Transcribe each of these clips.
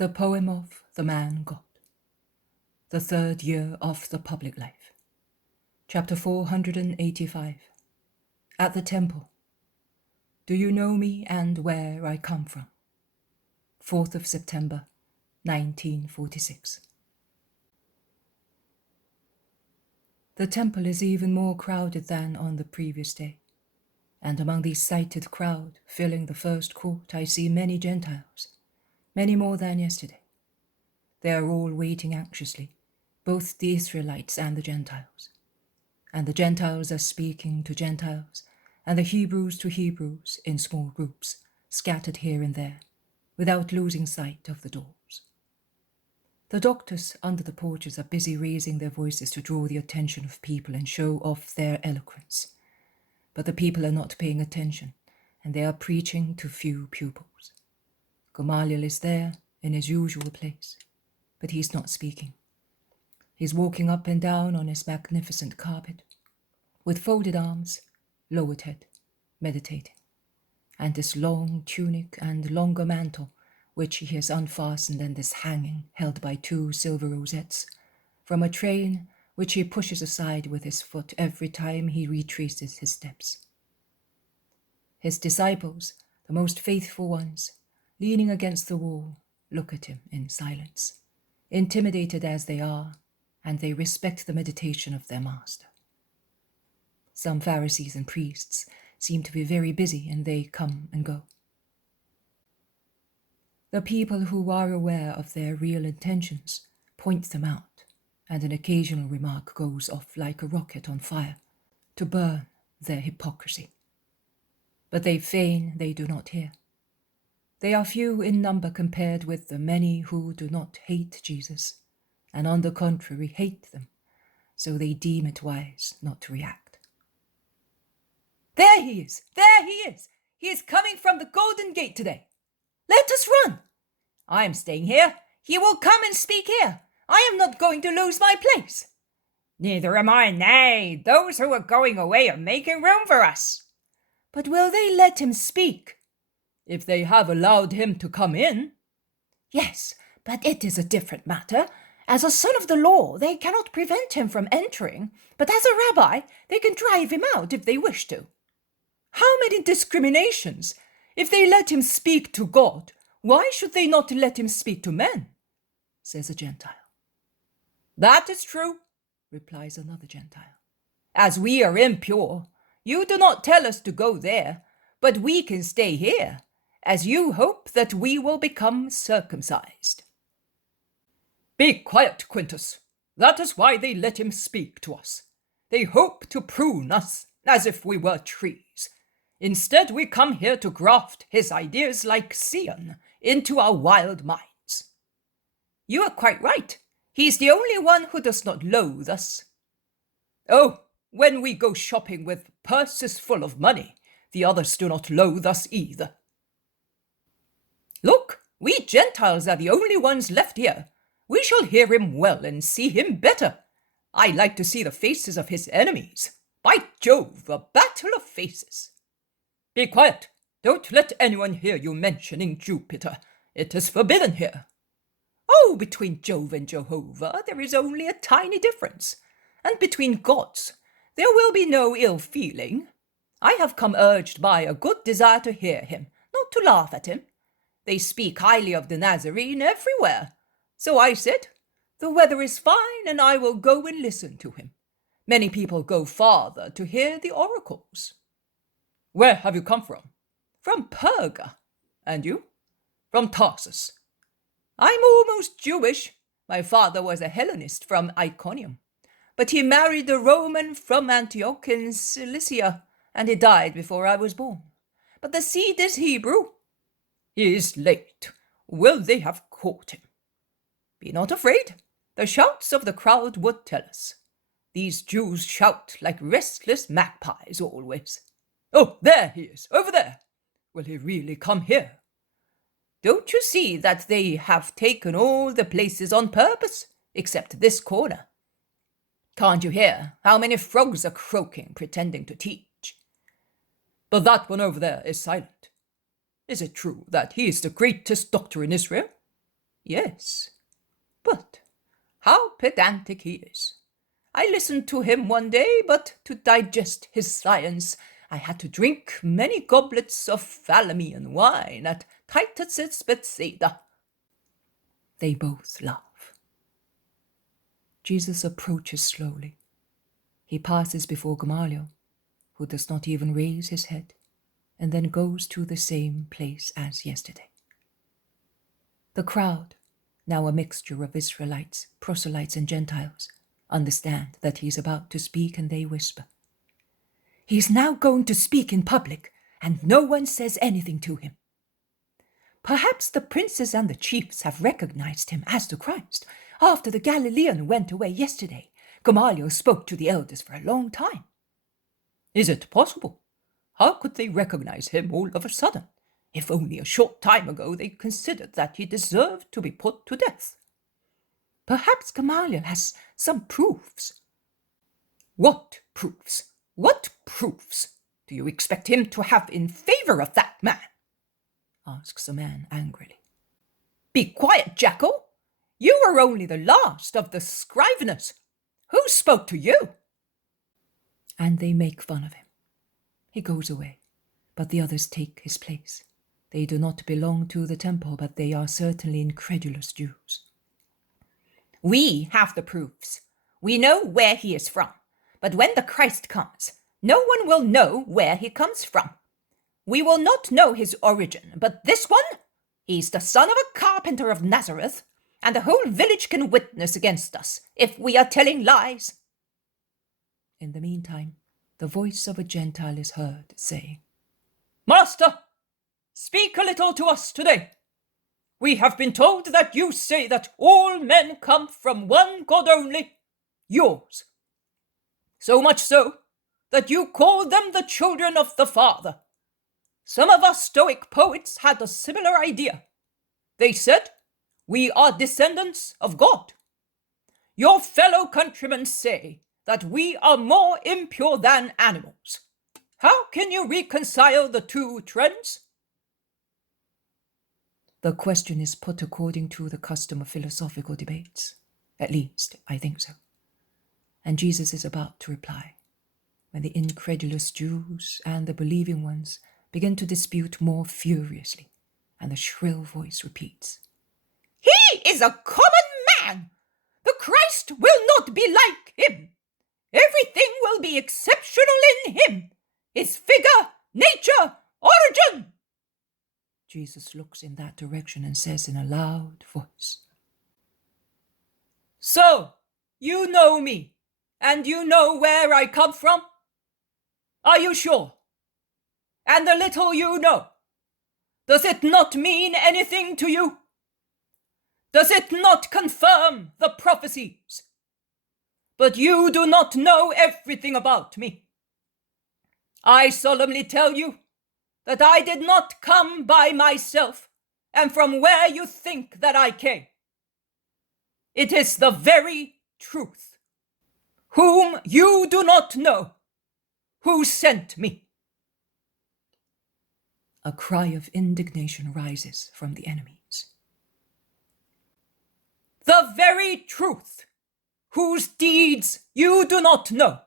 The Poem of the Man God. The Third Year of the Public Life. Chapter 485. At the Temple. Do you know me and where I come from? 4th of September, 1946. The temple is even more crowded than on the previous day, and among the sighted crowd filling the first court I see many Gentiles, many more than yesterday. They are all waiting anxiously, both the Israelites and the Gentiles. And the Gentiles are speaking to Gentiles, and the Hebrews to Hebrews in small groups, scattered here and there, without losing sight of the doors. The doctors under the porches are busy raising their voices to draw the attention of people and show off their eloquence. But the people are not paying attention, and they are preaching to few pupils. Gamliel is there in his usual place, but he's not speaking. He's walking up and down on his magnificent carpet, with folded arms, lowered head, meditating, and this long tunic and longer mantle, which he has unfastened and is hanging, held by 2 silver rosettes, from a train which he pushes aside with his foot every time he retraces his steps. His disciples, the most faithful ones, leaning against the wall, look at him in silence, intimidated as they are, and they respect the meditation of their master. Some Pharisees and priests seem to be very busy, and they come and go. The people who are aware of their real intentions point them out, and an occasional remark goes off like a rocket on fire to burn their hypocrisy. But they feign they do not hear. They are few in number compared with the many who do not hate Jesus, and on the contrary hate them, so they deem it wise not to react. There he is! There he is! He is coming from the Golden Gate today. Let us run! I am staying here. He will come and speak here. I am not going to lose my place. Neither am I. Nay, those who are going away are making room for us. But will they let him speak? If they have allowed him to come in. Yes, but it is a different matter. As a son of the law, they cannot prevent him from entering, but as a rabbi, they can drive him out if they wish to. How many discriminations! If they let him speak to God, why should they not let him speak to men? Says a Gentile. That is true, replies another Gentile. As we are impure, you do not tell us to go there, but we can stay here, as you hope that we will become circumcised. Be quiet, Quintus. That is why they let him speak to us. They hope to prune us as if we were trees. Instead, we come here to graft his ideas like Sion into our wild minds. You are quite right. He is the only one who does not loathe us. Oh, when we go shopping with purses full of money, the others do not loathe us either. Look, we Gentiles are the only ones left here. We shall hear him well and see him better. I like to see the faces of his enemies. By Jove, a battle of faces. Be quiet. Don't let anyone hear you mentioning Jupiter. It is forbidden here. Oh, between Jove and Jehovah there is only a tiny difference. And between gods there will be no ill feeling. I have come urged by a good desire to hear him, not to laugh at him. They speak highly of the Nazarene everywhere. So I said, the weather is fine, and I will go and listen to him. Many people go farther to hear the oracles. Where have you come from? From Perga. And you? From Tarsus. I'm almost Jewish. My father was a Hellenist from Iconium, but he married a Roman from Antioch in Cilicia, and he died before I was born. But the seed is Hebrew. He is late. Will they have caught him? Be not afraid. The shouts of the crowd would tell us. These Jews shout like restless magpies always. Oh, there he is, over there. Will he really come here? Don't you see that they have taken all the places on purpose, except this corner? Can't you hear how many frogs are croaking, pretending to teach? But that one over there is silent. Is it true that he is the greatest doctor in Israel? Yes, but how pedantic he is. I listened to him one day, but to digest his science, I had to drink many goblets of Phalamean wine at Titus's Bethsaida. They both laugh. Jesus approaches slowly. He passes before Gamliel, who does not even raise his head, and then goes to the same place as yesterday. The crowd, now a mixture of Israelites, proselytes, and Gentiles, understand that he is about to speak, and they whisper, "He is now going to speak in public, and no one says anything to him. Perhaps the princes and the chiefs have recognized him as the Christ. After the Galilean went away yesterday, Gamliel spoke to the elders for a long time." Is it possible? How could they recognize him all of a sudden, if only a short time ago they considered that he deserved to be put to death? Perhaps Gamliel has some proofs. What proofs? What proofs do you expect him to have in favor of that man? Asks the man angrily. Be quiet, jackal! You are only the last of the scriveners. Who spoke to you? And they make fun of him. He goes away, but the others take his place. They do not belong to the temple, but they are certainly incredulous Jews. We have the proofs. We know where he is from. But when the Christ comes, no one will know where he comes from. We will not know his origin, but this one, he's the son of a carpenter of Nazareth, and the whole village can witness against us if we are telling lies. In the meantime, the voice of a Gentile is heard, saying, Master, speak a little to us today. We have been told that you say that all men come from one God only, yours. So much so that you call them the children of the Father. Some of us Stoic poets had a similar idea. They said, we are descendants of God. Your fellow countrymen say that we are more impure than animals. How can you reconcile the two trends? The question is put according to the custom of philosophical debates. At least, I think so. And Jesus is about to reply, when the incredulous Jews and the believing ones begin to dispute more furiously, and the shrill voice repeats, He is a common man! The Christ will not be like him! Everything will be exceptional in him! His figure, nature, origin! Jesus looks in that direction and says in a loud voice, So, you know me, and you know where I come from? Are you sure? And the little you know, does it not mean anything to you? Does it not confirm the prophecies? But you do not know everything about me. I solemnly tell you that I did not come by myself and from where you think that I came. It is the very truth, whom you do not know, who sent me. A cry of indignation rises from the enemies. The very truth, whose deeds you do not know.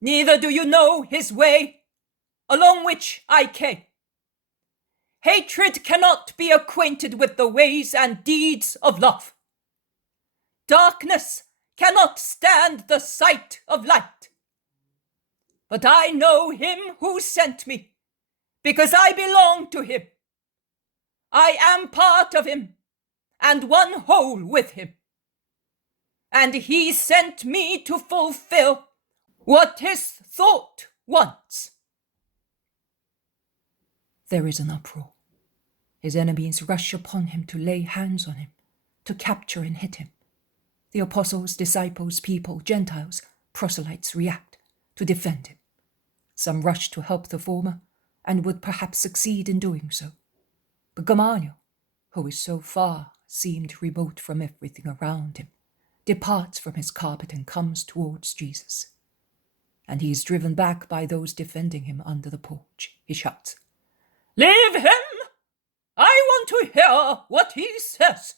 Neither do you know his way, along which I came. Hatred cannot be acquainted with the ways and deeds of love. Darkness cannot stand the sight of light. But I know him who sent me, because I belong to him. I am part of him, and one whole with him. And he sent me to fulfill what his thought wants. There is an uproar. His enemies rush upon him to lay hands on him, to capture and hit him. The apostles, disciples, people, Gentiles, proselytes react to defend him. Some rush to help the former, and would perhaps succeed in doing so. But Gamliel, who is so far seemed remote from everything around him, departs from his carpet and comes towards Jesus. And he is driven back by those defending him under the porch. He shouts, Leave him! I want to hear what he says. says.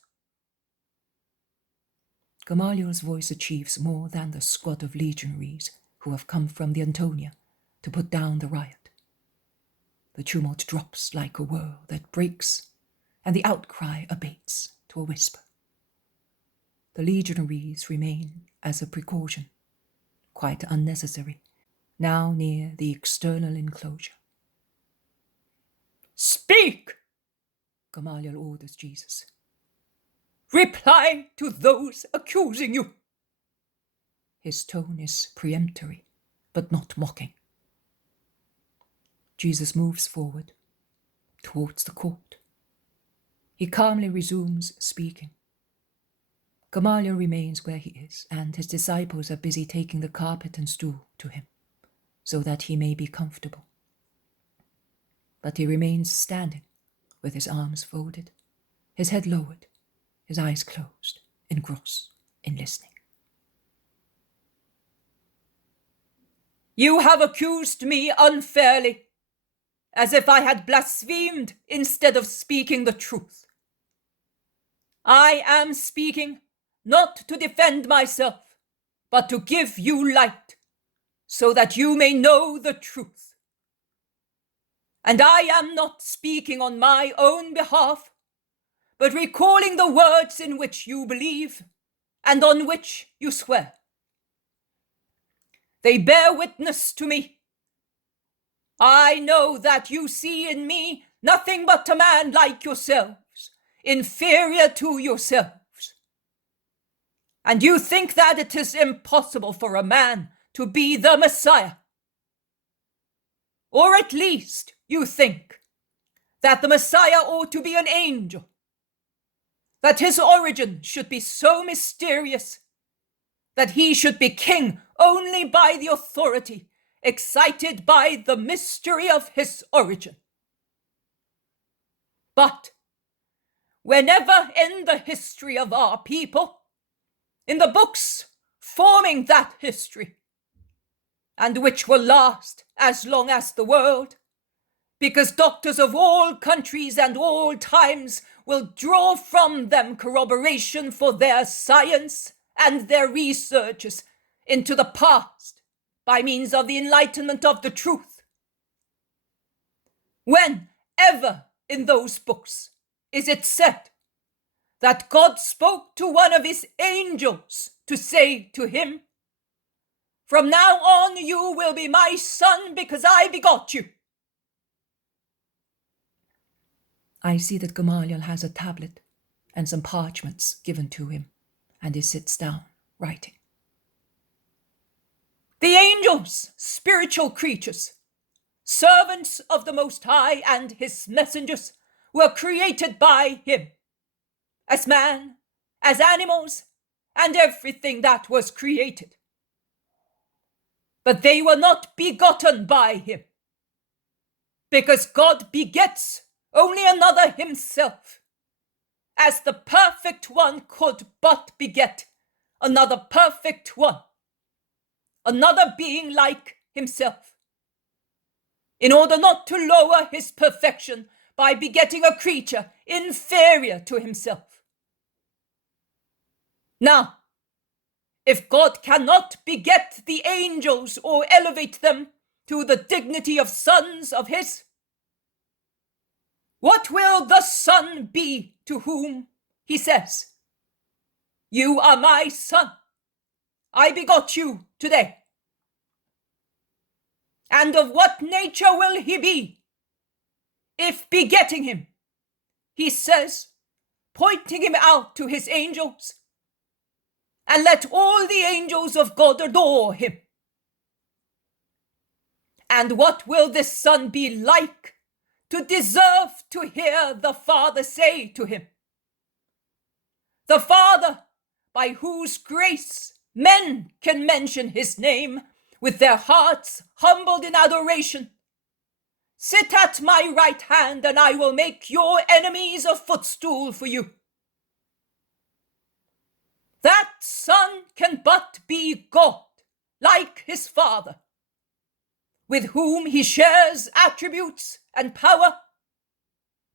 Gamaliel's voice achieves more than the squad of legionaries who have come from the Antonia to put down the riot. The tumult drops like a whirl that breaks, and the outcry abates to a whisper. The legionaries remain as a precaution, quite unnecessary, now near the external enclosure. Speak, Gamliel orders Jesus. Reply to those accusing you. His tone is peremptory, but not mocking. Jesus moves forward, towards the court. He calmly resumes speaking. Gamliel remains where he is, and his disciples are busy taking the carpet and stool to him, so that he may be comfortable. But he remains standing, with his arms folded, his head lowered, his eyes closed, engrossed in listening. You have accused me unfairly, as if I had blasphemed instead of speaking the truth. I am speaking not to defend myself, but to give you light, so that you may know the truth. And I am not speaking on my own behalf, but recalling the words in which you believe and on which you swear. They bear witness to me. I know that you see in me nothing but a man like yourselves, inferior to yourselves. And you think that it is impossible for a man to be the Messiah. Or at least you think that the Messiah ought to be an angel, that his origin should be so mysterious, that he should be king only by the authority excited by the mystery of his origin. But whenever in the history of our people, in the books forming that history, and which will last as long as the world, because doctors of all countries and all times will draw from them corroboration for their science and their researches into the past by means of the enlightenment of the truth. Whenever in those books is it said that God spoke to one of his angels to say to him, "From now on you will be my son because I begot you"? I see that Gamliel has a tablet and some parchments given to him, and he sits down, writing. The angels, spiritual creatures, servants of the Most High and his messengers, were created by him, as man, as animals, and everything that was created. But they were not begotten by him, because God begets only another himself, as the perfect one could but beget another perfect one, another being like himself, in order not to lower his perfection by begetting a creature inferior to himself. Now, if God cannot beget the angels or elevate them to the dignity of sons of his, what will the Son be to whom he says, "You are my son, I begot you today"? And of what nature will he be, if begetting him, he says, pointing him out to his angels, "And let all the angels of God adore him"? And what will this son be like to deserve to hear the Father say to him, the Father by whose grace men can mention his name with their hearts humbled in adoration, "Sit at my right hand, and I will make your enemies a footstool for you"? That son can but be God, like his Father, with whom he shares attributes and power,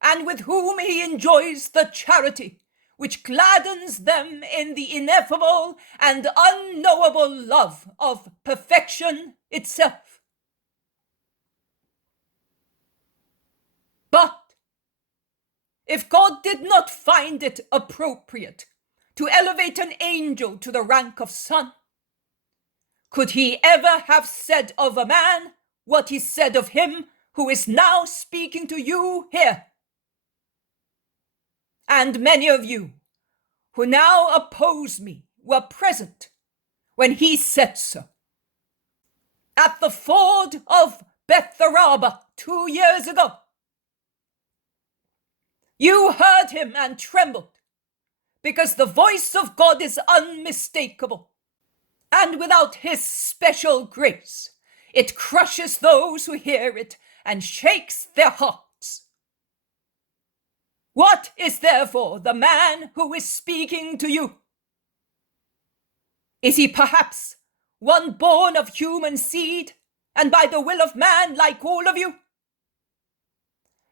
and with whom he enjoys the charity which gladdens them in the ineffable and unknowable love of perfection itself. But if God did not find it appropriate to elevate an angel to the rank of son, could he ever have said of a man what he said of him who is now speaking to you here? And many of you who now oppose me were present when he said so. At the ford of Betharaba 2 years ago, you heard him and trembled, because the voice of God is unmistakable, and without his special grace, it crushes those who hear it and shakes their hearts. What is therefore the man who is speaking to you? Is he perhaps one born of human seed and by the will of man like all of you?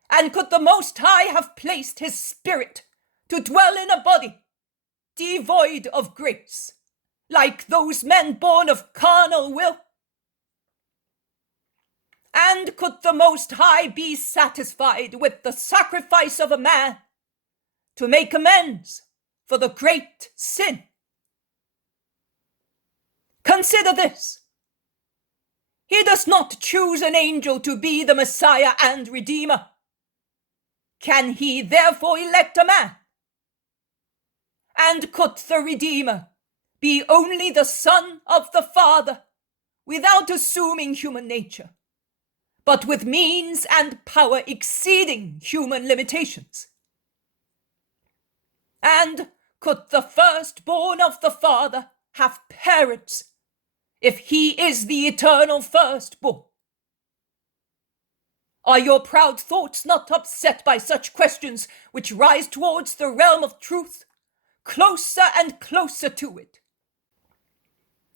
And could the Most High have placed his spirit to dwell in a body devoid of grace, like those men born of carnal will? And could the Most High be satisfied with the sacrifice of a man to make amends for the great sin? Consider this. He does not choose an angel to be the Messiah and Redeemer. Can he therefore elect a man? And could the Redeemer be only the Son of the Father, without assuming human nature, but with means and power exceeding human limitations? And could the firstborn of the Father have parents, if he is the eternal firstborn? Are your proud thoughts not upset by such questions which rise towards the realm of truth, closer and closer to it,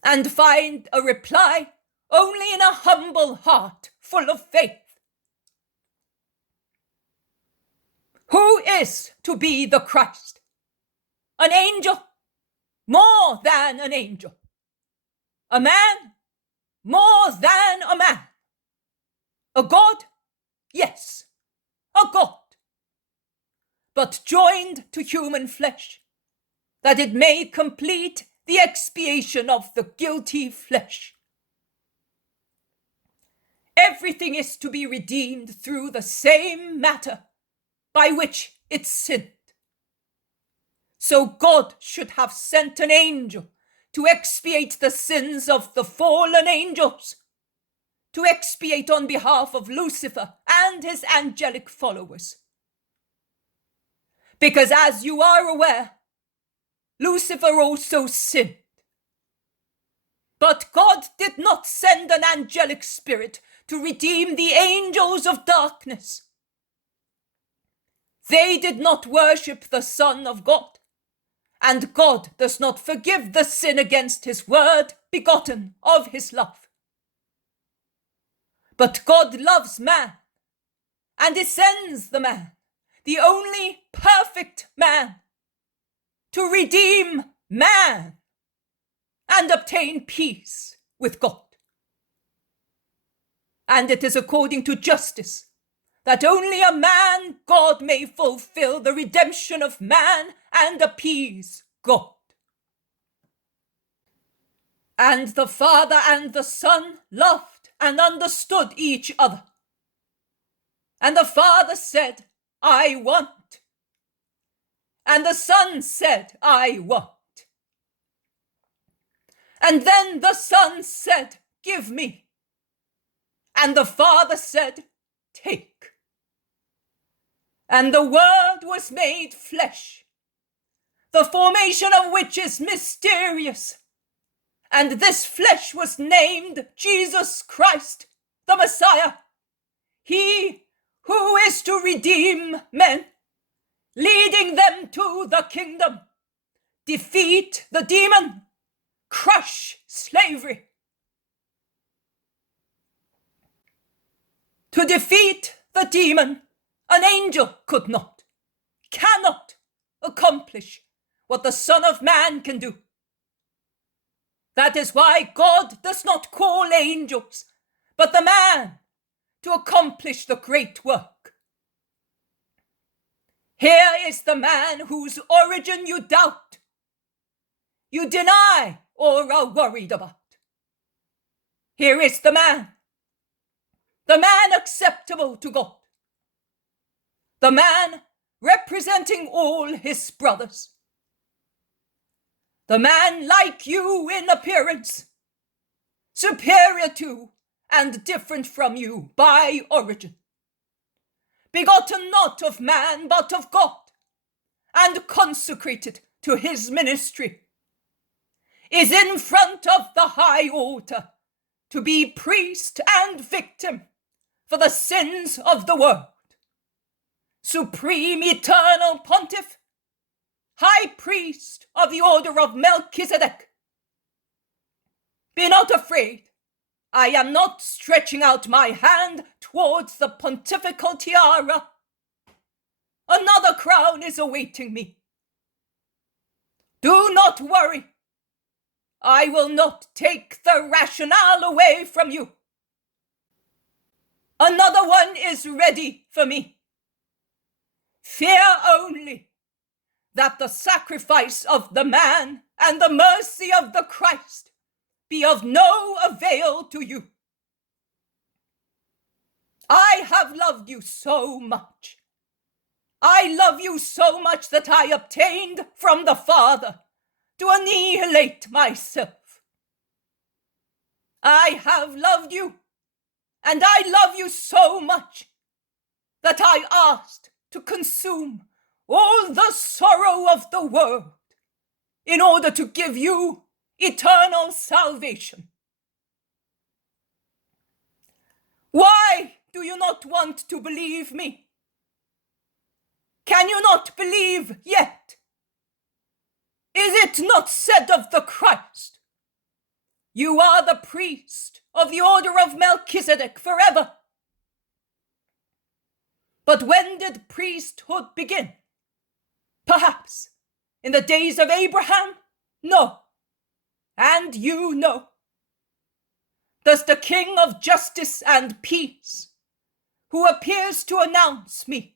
and find a reply only in a humble heart full of faith? Who is to be the Christ? An angel? More than an angel. A man? More than a man. A God? Yes, a God, but joined to human flesh, that it may complete the expiation of the guilty flesh. Everything is to be redeemed through the same matter by which it sinned. So God should have sent an angel to expiate the sins of the fallen angels, to expiate on behalf of Lucifer and his angelic followers. Because as you are aware, Lucifer also sinned. But God did not send an angelic spirit to redeem the angels of darkness. They did not worship the Son of God, and God does not forgive the sin against his word begotten of his love. But God loves man, and he sends the man, the only perfect man, to redeem man and obtain peace with God. And it is according to justice that only a man God may fulfill the redemption of man and appease God. And the Father and the Son loved and understood each other. And the Father said, I want. And the Son said, I want. And then the Son said, give me. And the Father said, take. And the Word was made flesh, the formation of which is mysterious. And this flesh was named Jesus Christ, the Messiah, he who is to redeem men, leading them to the kingdom, defeat the demon, crush slavery. To defeat the demon, an angel could not, cannot accomplish what the Son of Man can do. That is why God does not call angels, but the man to accomplish the great work. Here is the man whose origin you doubt, you deny, or are worried about. Here is the man acceptable to God, the man representing all his brothers, the man like you in appearance, superior to and different from you by origin, begotten not of man but of God, and consecrated to his ministry, is in front of the high altar to be priest and victim for the sins of the world, supreme eternal pontiff, high priest of the order of Melchizedek. Be not afraid. I am not stretching out my hand towards the pontifical tiara. Another crown is awaiting me. Do not worry. I will not take the rationale away from you. Another one is ready for me. Fear only that the sacrifice of the man and the mercy of the Christ be of no avail to you. I have loved you so much. I love you so much that I obtained from the Father to annihilate myself. I have loved you, and I love you so much that I asked to consume all the sorrow of the world in order to give you eternal salvation. Why do you not want to believe me? Can you not believe yet? Is it not said of the Christ, you are the priest of the order of Melchizedek forever? But when did priesthood begin? Perhaps in the days of Abraham? No. And you know. Does the King of justice and peace, who appears to announce me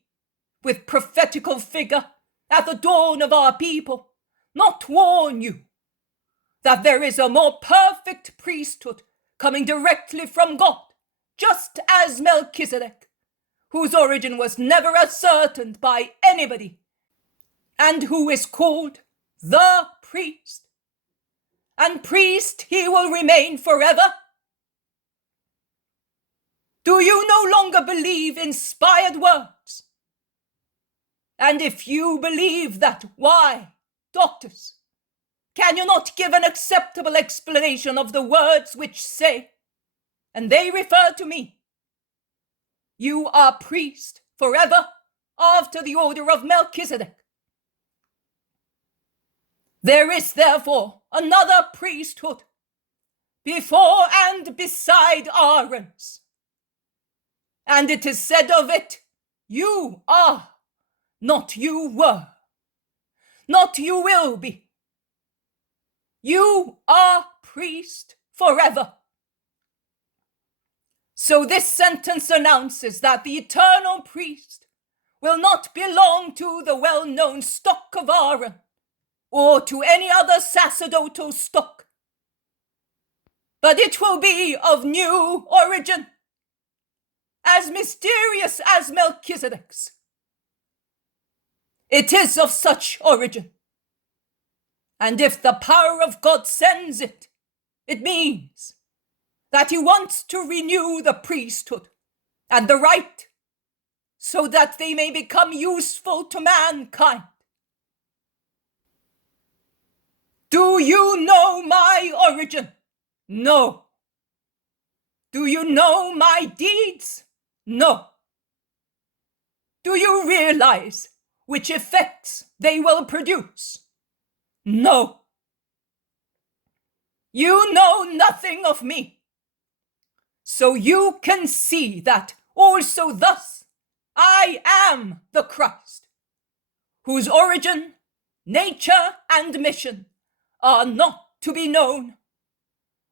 with prophetical figure at the dawn of our people, not warn you that there is a more perfect priesthood coming directly from God, just as Melchizedek, whose origin was never ascertained by anybody, and who is called the priest? And priest he will remain forever. Do you no longer believe inspired words? And if you believe that, why, doctors, can you not give an acceptable explanation of the words which say, and they refer to me, you are priest forever after the order of Melchizedek? There is therefore another priesthood before and beside Aaron's. And it is said of it, you are, not you were, not you will be. You are priest forever. So this sentence announces that the eternal priest will not belong to the well-known stock of Aaron, or to any other sacerdotal stock, but it will be of new origin, as mysterious as Melchizedek's. It is of such origin, and if the power of God sends it, it means that he wants to renew the priesthood and the rite, so that they may become useful to mankind. Do you know my origin? No. Do you know my deeds? No. Do you realize which effects they will produce? No. You know nothing of me. So you can see that also thus I am the Christ, whose origin nature, and mission are not to be known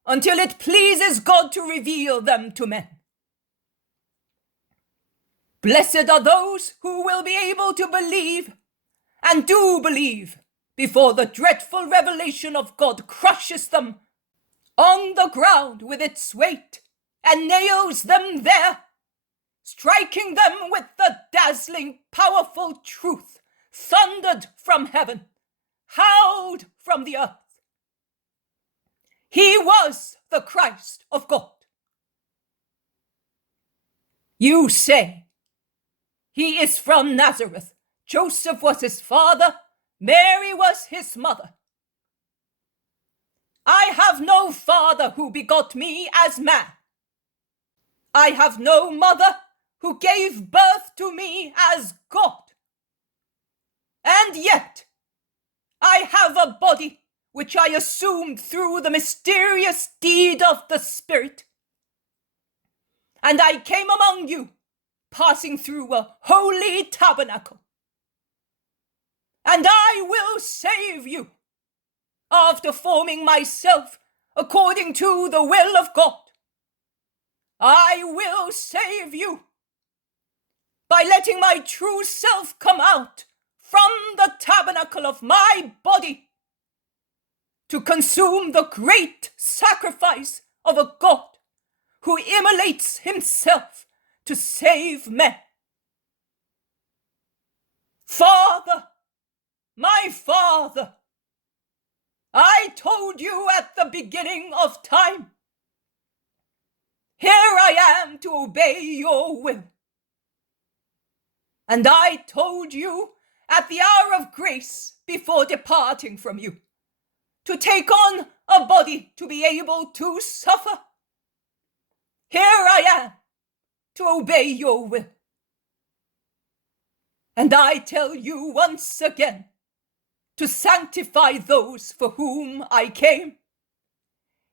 until it pleases God to reveal them to men. Blessed are those who will be able to believe and do believe before the dreadful revelation of God crushes them on the ground with its weight and nails them there, striking them with the dazzling, powerful truth thundered from heaven, howled from the earth. He was the Christ of God. You say, he is from Nazareth. Joseph was his father, Mary was his mother. I have no father who begot me as man. I have no mother who gave birth to me as God. And yet, I have a body which I assumed through the mysterious deed of the Spirit. And I came among you, passing through a holy tabernacle. And I will save you, after forming myself according to the will of God. I will save you by letting my true self come out from the tabernacle of my body to consume the great sacrifice of a God who immolates himself to save men. Father, my Father, I told you at the beginning of time, here I am to obey your will. And I told you at the hour of grace before departing from you, to take on a body to be able to suffer. Here I am to obey your will. And I tell you once again, to sanctify those for whom I came.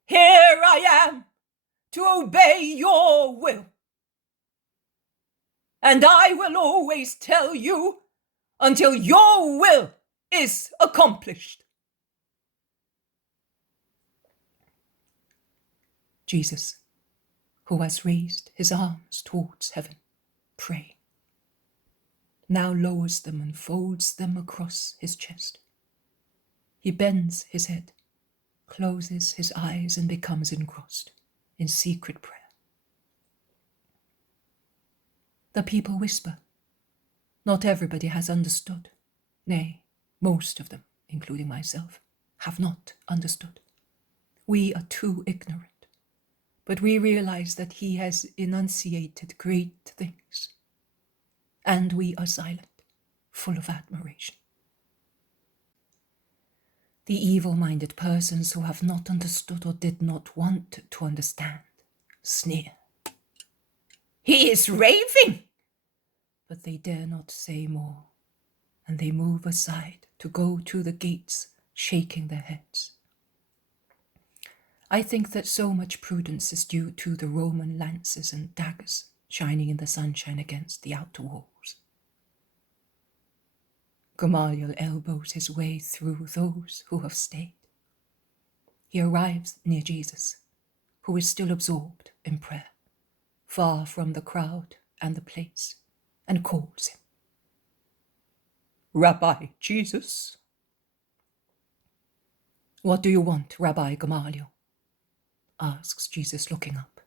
Here I am to obey your will. And I will always tell you until your will is accomplished. Jesus, who has raised his arms towards heaven, praying, now lowers them and folds them across his chest. He bends his head, closes his eyes, and becomes engrossed in secret prayer. The people whisper. Not everybody has understood. Nay, most of them, including myself, have not understood. We are too ignorant. But we realize that he has enunciated great things. And we are silent, full of admiration. The evil-minded persons who have not understood or did not want to understand sneer. He is raving! But they dare not say more, and they move aside to go to the gates, shaking their heads. I think that so much prudence is due to the Roman lances and daggers shining in the sunshine against the outer walls. Gamliel elbows his way through those who have stayed. He arrives near Jesus, who is still absorbed in prayer, far from the crowd and the place, and calls him. Rabbi Jesus. What do you want, Rabbi Gamliel? Asks Jesus, looking up,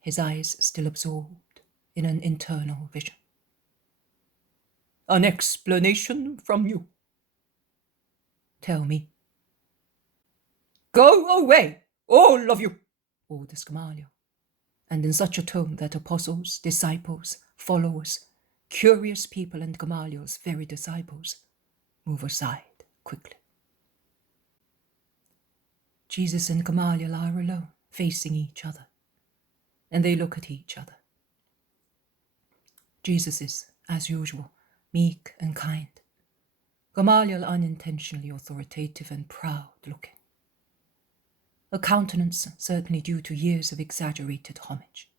his eyes still absorbed in an internal vision. An explanation from you. Tell me. Go away, all of you, orders Gamliel, and in such a tone that apostles, disciples, followers, curious people, and Gamliel's very disciples move aside quickly. Jesus and Gamliel are alone, facing each other, and they look at each other. Jesus is, as usual, meek and kind. Gamliel unintentionally authoritative and proud-looking. A countenance certainly due to years of exaggerated homage.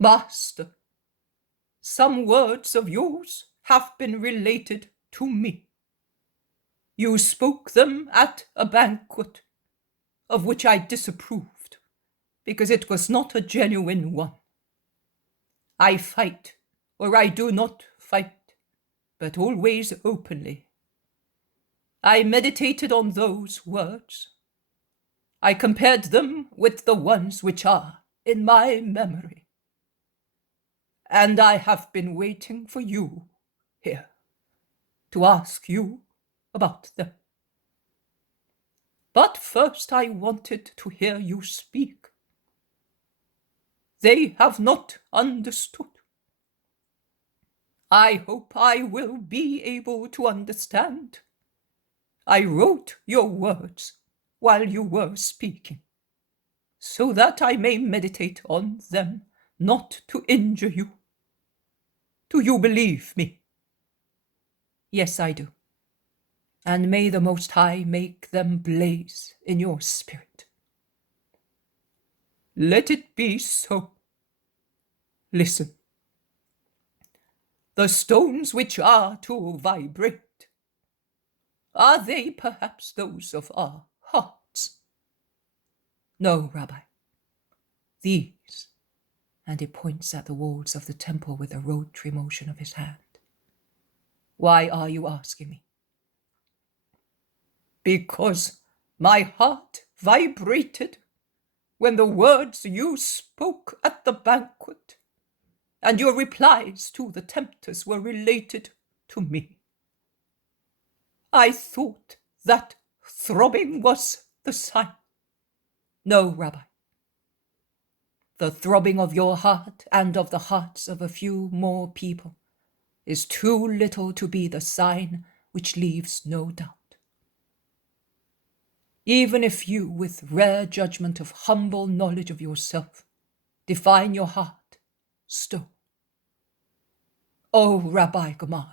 Master, some words of yours have been related to me. You spoke them at a banquet, of which I disapproved, because it was not a genuine one. I fight, or I do not fight, but always openly. I meditated on those words. I compared them with the ones which are in my memory. And I have been waiting for you here to ask you about them. But first I wanted to hear you speak. They have not understood. I hope I will be able to understand. I wrote your words while you were speaking, so that I may meditate on them, not to injure you. Do you believe me? Yes, I do. And may the Most High make them blaze in your spirit. Let it be so. Listen. The stones which are to vibrate, are they perhaps those of our hearts? No, Rabbi. These, and he points at the walls of the temple with a rotary motion of his hand. Why are you asking me? Because my heart vibrated when the words you spoke at the banquet and your replies to the tempters were related to me. I thought that throbbing was the sign. No, Rabbi. The throbbing of your heart and of the hearts of a few more people is too little to be the sign which leaves no doubt. Even if you, with rare judgment of humble knowledge of yourself, define your heart stone. Oh, Rabbi Gamliel,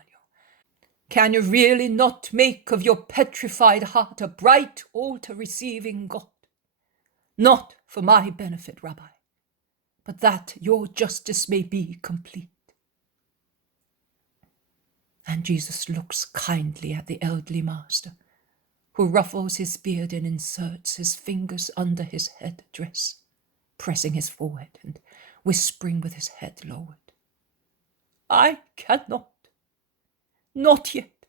can you really not make of your petrified heart a bright altar receiving God? Not for my benefit, Rabbi, but that your justice may be complete. And Jesus looks kindly at the elderly master, who ruffles his beard and inserts his fingers under his head dress, pressing his forehead and whispering with his head lowered. I cannot, not yet,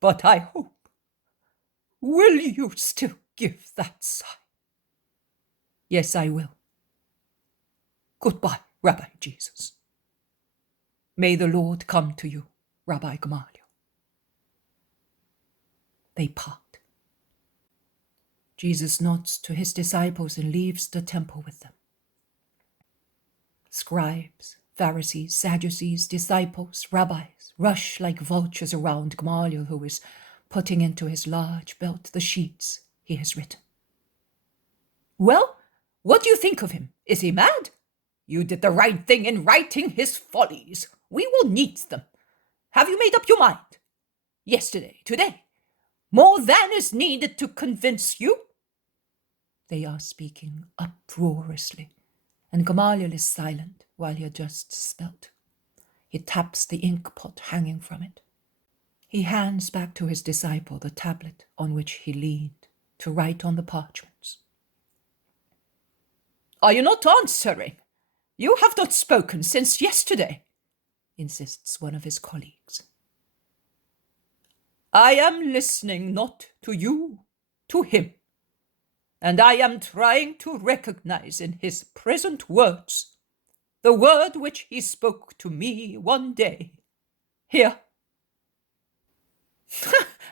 but I hope. Will you still give that sign? Yes, I will. Goodbye, Rabbi Jesus. May the Lord come to you, Rabbi Gamliel. They part. Jesus nods to his disciples and leaves the temple with them. Scribes, Pharisees, Sadducees, disciples, rabbis rush like vultures around Gamliel, who is putting into his large belt the sheets he has written. Well, what do you think of him? Is he mad? You did the right thing in writing his follies. We will need them. Have you made up your mind? Yesterday, today, more than is needed to convince you? They are speaking uproariously, and Gamliel is silent while he adjusts his belt. He taps the ink pot hanging from it. He hands back to his disciple the tablet on which he leaned to write on the parchments. Are you not answering? You have not spoken since yesterday, insists one of his colleagues. I am listening not to you, to him, and I am trying to recognize in his present words the word which he spoke to me one day. Here.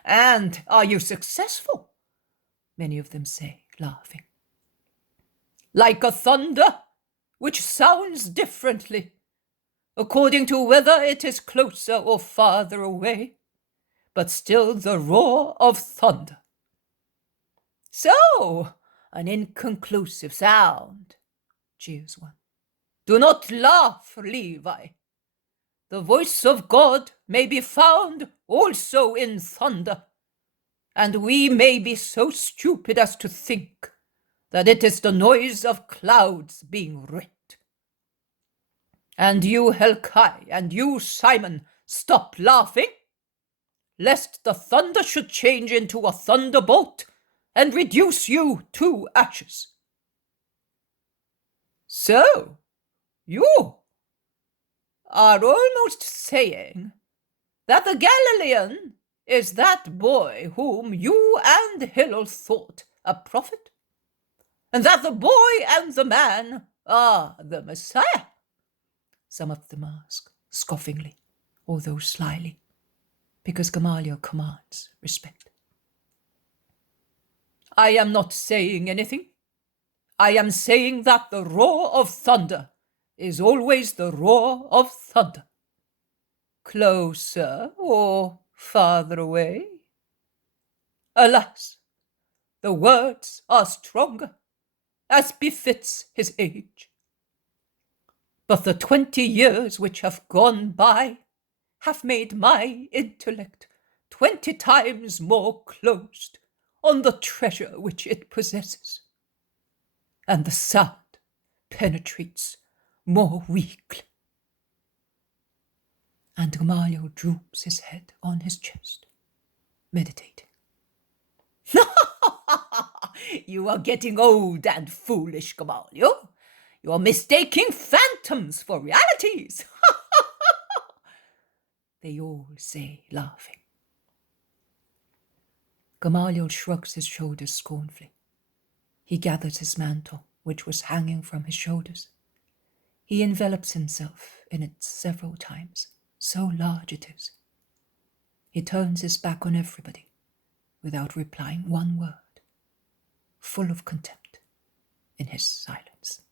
And are you successful? Many of them say, laughing. Like a thunder, which sounds differently, according to whether it is closer or farther away, but still the roar of thunder. So, an inconclusive sound, jeers one. Do not laugh, Levi. The voice of God may be found also in thunder, and we may be so stupid as to think that it is the noise of clouds being rent. And you, Helkai, and you, Simon, Stop laughing, lest the thunder should change into a thunderbolt and reduce you to ashes. So, you are almost saying that the Galilean is that boy whom you and Hillel thought a prophet, and that the boy and the man are the Messiah? Some of them ask, scoffingly, although slyly, because Gamliel commands respect. I am not saying anything. I am saying that the roar of thunder is always the roar of thunder. Closer or farther away? Alas, the words are stronger, as befits his age. But the 20 years which have gone by have made my intellect 20 times more closed on the treasure which it possesses, and the sound penetrates more weakly. And Gamliel droops his head on his chest, meditating. You are getting old and foolish, Gamliel. You are mistaking phantoms for realities. They all say, laughing. Gamliel shrugs his shoulders scornfully. He gathers his mantle, which was hanging from his shoulders. He envelops himself in it several times, so large it is. He turns his back on everybody, without replying one word, full of contempt in his silence.